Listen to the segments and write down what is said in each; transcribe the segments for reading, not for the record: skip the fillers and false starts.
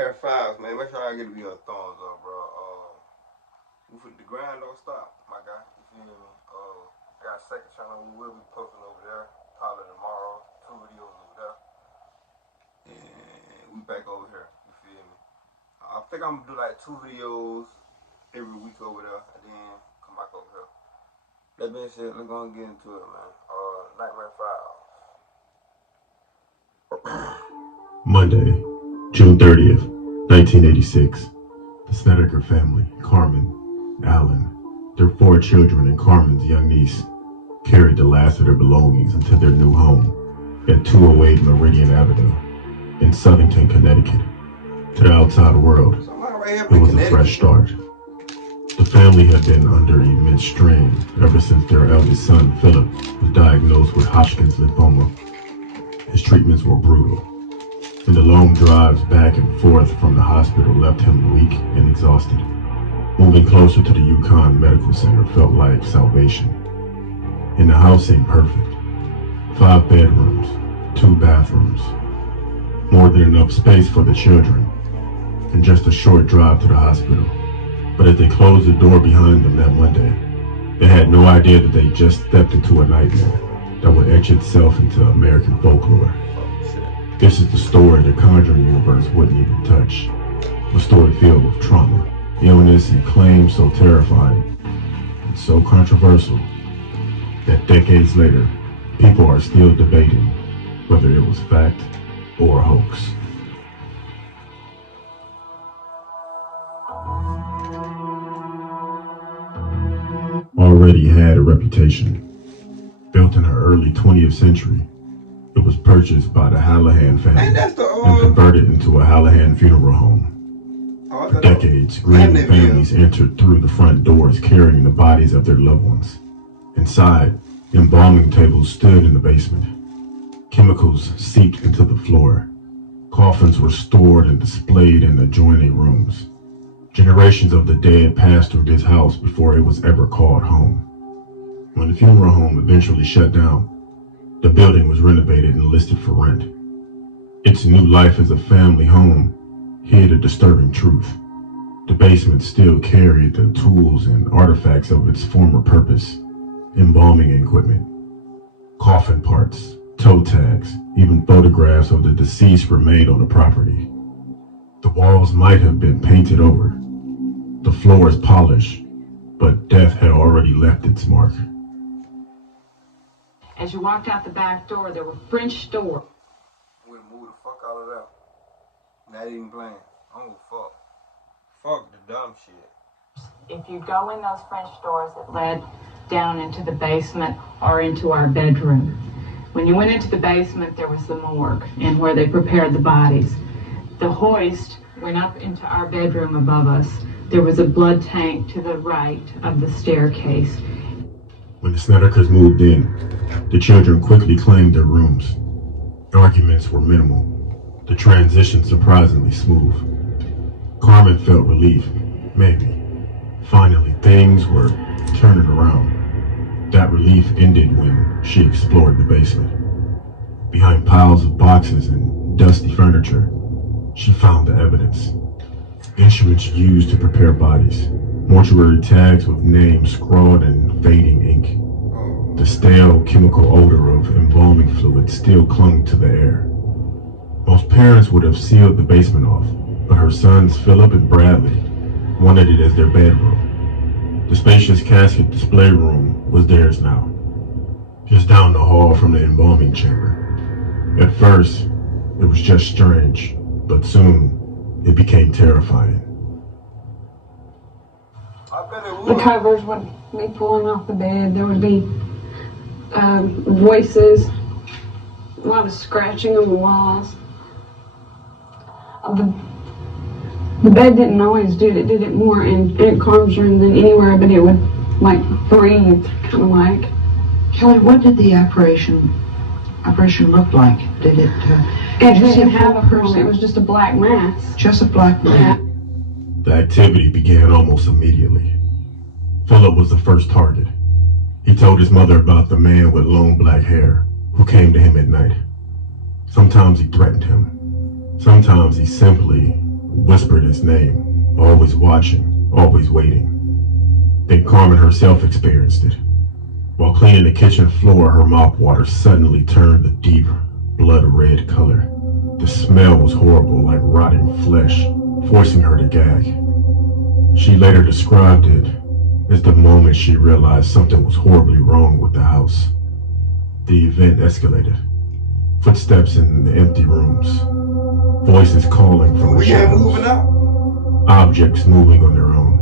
Nightmare Files, man. Make sure I give you a thumbs up, bro. The grind don't stop, my guy. You feel me? I got a second channel. We will be posting over there. Probably tomorrow. 2 videos over there. And we back over here. You feel me? I think I'm gonna do like 2 videos every week over there, and then come back over here. That being said, let's go and get into it, man. Nightmare Files. Monday, June 30th, 1986. The Snedeker family, Carmen, Alan, their 4 children, and Carmen's young niece carried the last of their belongings into their new home at 208 Meridian Avenue in Southington, Connecticut. To the outside world, it was a fresh start. The family had been under immense strain ever since their eldest son, Philip, was diagnosed with Hodgkin's lymphoma. His treatments were brutal, and the long drives back and forth from the hospital left him weak and exhausted. Moving closer to the Yukon Medical Center felt like salvation. And the house seemed perfect. 5 bedrooms, 2 bathrooms, more than enough space for the children, and just a short drive to the hospital. But as they closed the door behind them that Monday, they had no idea that they just stepped into a nightmare that would etch itself into American folklore. This is the story the Conjuring universe wouldn't even touch. A story filled with trauma, illness, and claims so terrifying and so controversial that decades later, people are still debating whether it was fact or a hoax. Already had a reputation. Built in the early 20th century, it was purchased by the Hallahan family and converted into a Hallahan funeral home. For decades, grieving families entered through the front doors carrying the bodies of their loved ones. Inside, embalming tables stood in the basement. Chemicals seeped into the floor. Coffins were stored and displayed in adjoining rooms. Generations of the dead passed through this house before it was ever called home. When the funeral home eventually shut down, the building was renovated and listed for rent. Its new life as a family home hid a disturbing truth. The basement still carried the tools and artifacts of its former purpose: embalming equipment, coffin parts, toe tags, even photographs of the deceased remained on the property. The walls might have been painted over, the floors polished, but death had already left its mark. As you walked out the back door, there were French doors. We'll move the fuck out of there. Not even playing. I don't give a fuck. Fuck the dumb shit. If you go in those French doors, it led down into the basement or into our bedroom. When you went into the basement, there was the morgue and where they prepared the bodies. The hoist went up into our bedroom above us. There was a blood tank to the right of the staircase. When the Snedekers moved in, the children quickly claimed their rooms. Arguments were minimal. The transition surprisingly smooth. Carmen felt relief, maybe. Finally, things were turning around. That relief ended when she explored the basement. Behind piles of boxes and dusty furniture, she found the evidence. Instruments used to prepare bodies, mortuary tags with names scrawled in fading ink. The stale chemical odor of embalming fluid still clung to the air. Most parents would have sealed the basement off, but her sons Philip and Bradley wanted it as their bedroom. The spacious casket display room was theirs now, just down the hall from the embalming chamber. At first, it was just strange, but soon it became terrifying. The covers would be pulling off the bed. There would be voices, a lot of scratching on the walls. The bed didn't always do it. It did it more in Carmen's room than anywhere, but it would like breathe, kind of like. Kelly, what did the operation look like? Did it? It didn't have a person. It was just a black mass. Just a black mass. Yeah. The activity began almost immediately. Philip was the first target. He told his mother about the man with long black hair who came to him at night. Sometimes he threatened him. Sometimes he simply whispered his name, always watching, always waiting. Then Carmen herself experienced it. While cleaning the kitchen floor, her mop water suddenly turned a deep, blood-red color. The smell was horrible, like rotting flesh, forcing her to gag. She later described it as the moment she realized something was horribly wrong with the house. The event escalated. Footsteps in the empty rooms. Voices calling from the shadows. Moving out. Objects moving on their own.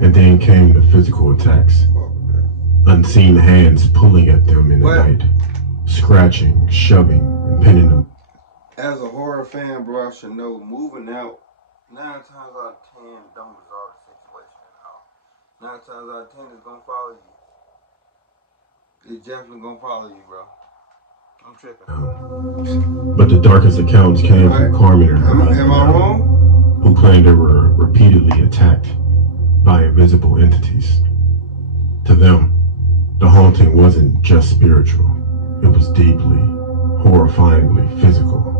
And then came the physical attacks. Unseen hands pulling at them in the night. Scratching, shoving, and pinning them. As a horror fan, bro, I should know moving out 9 times out of 10 don't resolve the situation at all. 9 times out of 10 it's gonna follow you. It's definitely gonna follow you, bro. I'm tripping. But the darkest accounts came from Carmen and her husband, am I wrong? Who claimed they were repeatedly attacked by invisible entities. To them, the haunting wasn't just spiritual. It was deeply, horrifyingly physical.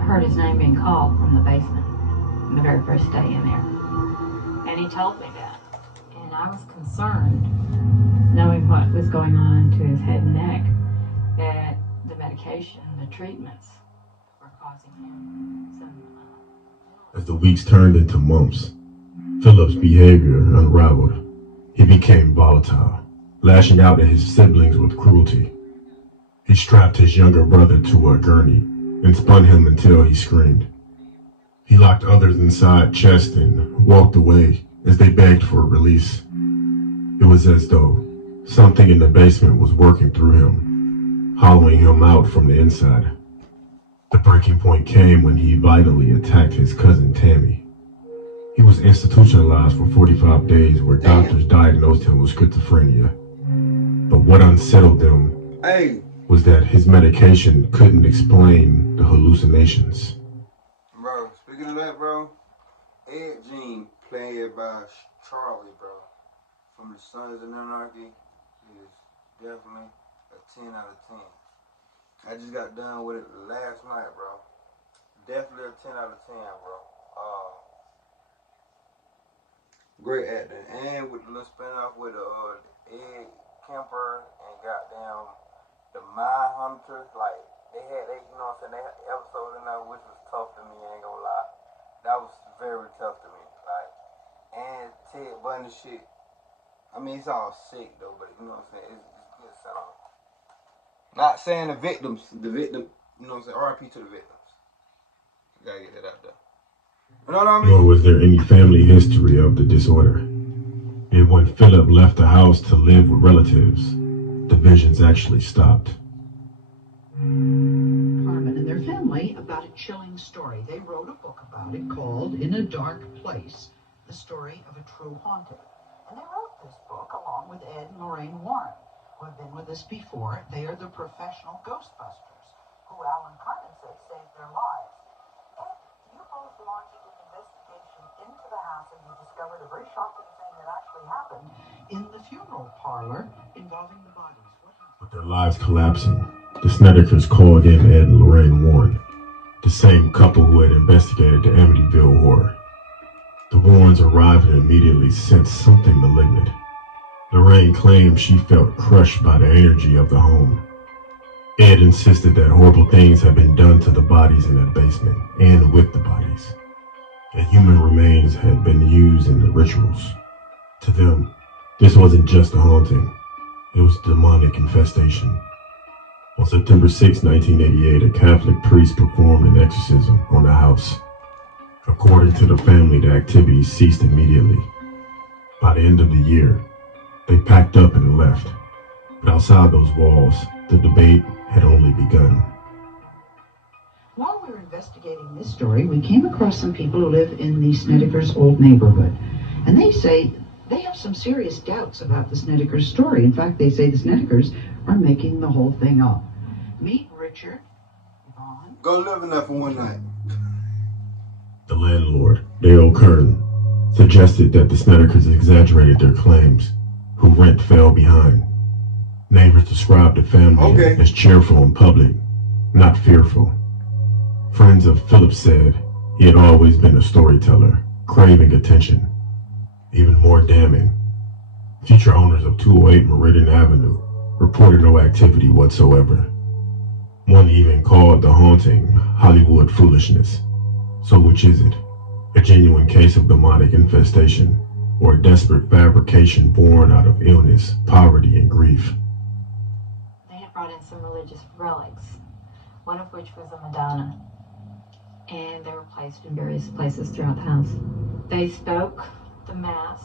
I heard his name being called from the basement on the very first day in there. And he told me that. And I was concerned, knowing what was going on to his head and neck, that the medication, the treatments were causing him some... As the weeks turned into months, Philip's behavior unraveled. He became volatile, lashing out at his siblings with cruelty. He strapped his younger brother to a gurney and spun him until he screamed. He locked others inside chests and walked away as they begged for release. It was as though something in the basement was working through him, hollowing him out from the inside. The breaking point came when he violently attacked his cousin Tammy. He was institutionalized for 45 days where doctors diagnosed him with schizophrenia. But what unsettled them was that his medication couldn't explain the hallucinations. Bro, speaking of that, bro, Ed Gein, played by Charlie, bro, from the Sons of Anarchy, is definitely a 10 out of 10. I just got done with it last night, bro. Definitely a 10 out of 10, bro. Great acting. And with the little spin-off with Ed Kemper and goddamn the Mind Hunter, like, they had, you know what I'm saying, they had the episode in there, which was tough to me, I ain't gonna lie. That was very tough to me, like, and Ted Bundy shit. I mean, it's all sick, though, but you know what I'm saying, it's good set on. Not saying the victim, you know what I'm saying, RIP to the victims. You gotta get that out there. You know what I mean? Nor was there any family history of the disorder. And when Philip left the house to live with relatives, the visions actually stopped. Carmen and their family about a chilling story. They wrote a book about it called In a Dark Place, the story of a true haunting. And they wrote this book along with Ed and Lorraine Warren, who have been with us before. They are the professional Ghostbusters, who Alan Carmen said saved their lives. Ed, you both launched an investigation into the house and you discovered a very shocking thing that actually happened in the funeral parlor involving the bodies. With their lives collapsing, the Snedekers called in Ed and Lorraine Warren, the same couple who had investigated the Amityville horror. The Warrens arrived and immediately sensed something malignant. Lorraine claimed she felt crushed by the energy of the home. Ed insisted that horrible things had been done to the bodies in that basement and with the bodies. That human remains had been used in the rituals. To them, this wasn't just a haunting. It was a demonic infestation. On September 6, 1988, a Catholic priest performed an exorcism on the house. According to the family, the activity ceased immediately. By the end of the year, they packed up and left. But outside those walls, the debate had only begun. While we were investigating this story, we came across some people who live in the Snedeker's old neighborhood. And they say they have some serious doubts about the Snedeker's story. In fact, they say the Snedekers are making the whole thing up. Meet Richard, Yvonne. Go live in there for one night. The landlord, Dale Kern, suggested that the Snedekers exaggerated their claims, whose rent fell behind. Neighbors described the family as cheerful in public, not fearful. Friends of Philip said he had always been a storyteller, craving attention. Even more damning, future owners of 208 Meridian Avenue reported no activity whatsoever. One even called the haunting Hollywood foolishness. So which is it? A genuine case of demonic infestation, or a desperate fabrication born out of illness, poverty, and grief? They had brought in some religious relics, one of which was a Madonna, and they were placed in various places throughout the house. They spoke the Mass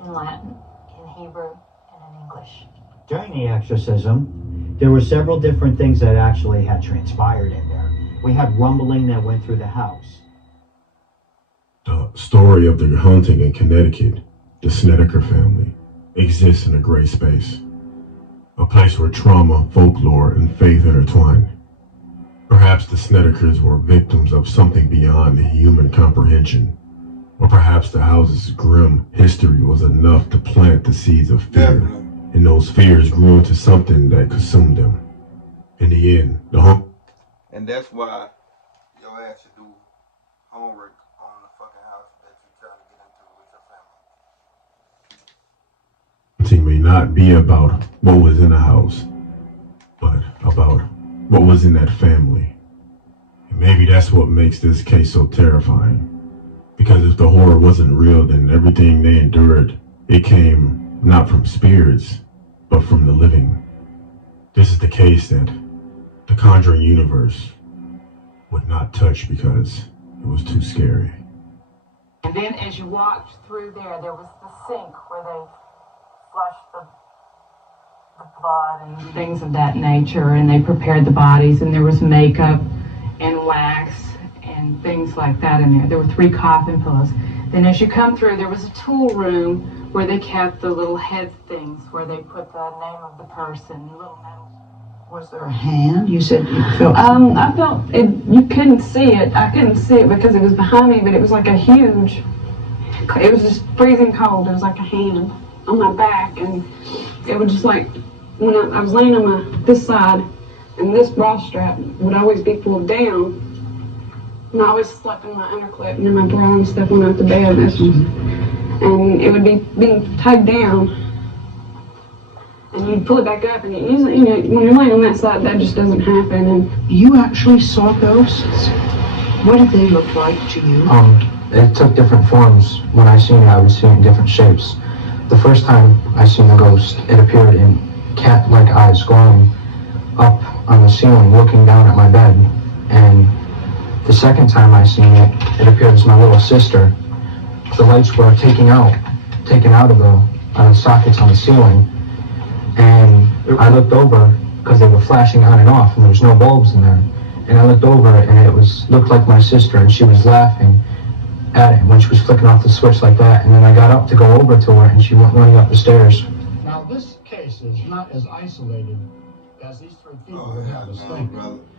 in Latin, in Hebrew, and in English. During the exorcism, there were several different things that actually had transpired in there. We had rumbling that went through the house. The story of the haunting in Connecticut, the Snedeker family, exists in a gray space. A place where trauma, folklore, and faith intertwine. Perhaps the Snedekers were victims of something beyond human comprehension. Or perhaps the house's grim history was enough to plant the seeds of fear, and those fears grew into something that consumed them. In the end, And that's why your ass should do homework on the fucking house that you're trying to get into with your family. haunting may not be about what was in the house, but about what was in that family. And maybe that's what makes this case so terrifying. Because if the horror wasn't real, then everything they endured, it came not from spirits, but from the living. This is the case that the Conjuring universe would not touch because it was too scary. And then as you walked through there was the sink where they flushed the blood and things of that nature, and they prepared the bodies, and there was makeup and wax and things like that in there. There were 3 coffin pillows. Then as you come through, there was a tool room where they kept the little head things, where they put the name of the person, little metal. Was there a hand? You said you felt... I felt it, you couldn't see it. I couldn't see it because it was behind me, but it was like a huge, it was just freezing cold. It was like a hand on my back, and it was just like, when I was laying on this side, and this bra strap would always be pulled down, and I always slept in my underclip and in my bra and stuff when I went to bed, and it would be being tugged down, and you'd pull it back up, and it usually, when you're laying on that side, that just doesn't happen. And You actually saw ghosts? What did they look like to you? It took different forms. When I seen it, I would see it in different shapes. The first time I seen the ghost, it appeared in cat-like eyes going up on the ceiling, looking down at my bed. And the second time I seen it, it appeared as my little sister. The lights were taken out of the sockets on the ceiling. And I looked over, because they were flashing on and off, and there was no bulbs in there. And I looked over, and it looked like my sister, and she was laughing at it when she was flicking off the switch like that. And then I got up to go over to her, and she went running up the stairs. Now, this case is not as isolated as these 3 people would have us think.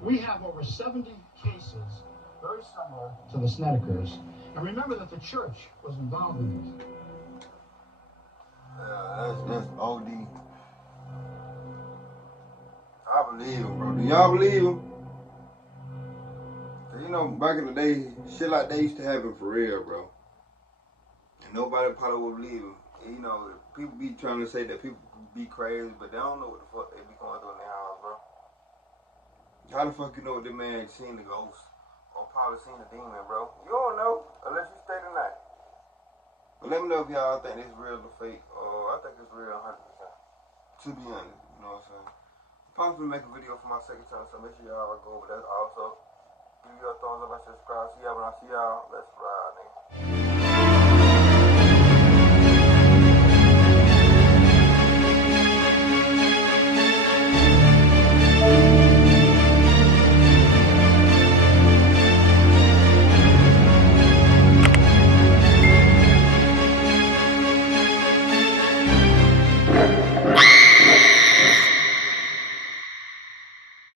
We have over 70 cases very similar to the Snedekers. And remember that the church was involved in this. Yeah, that's OD. I believe him, bro. Do y'all believe him? Back in the day, shit like that used to happen for real, bro. And nobody probably would believe him. People be trying to say that people be crazy, but they don't know what the fuck they be going through in their house, bro. How the fuck you know that man seen the ghost or probably seen the demon, bro? You don't know unless you stay the night. But let me know if y'all think it's real or fake. I think it's real 100%. To be honest, you know what I'm saying? I'm probably gonna make a video for my second channel, so make sure y'all go over that also. Give your thumbs up and subscribe. See y'all when I see y'all. Let's ride.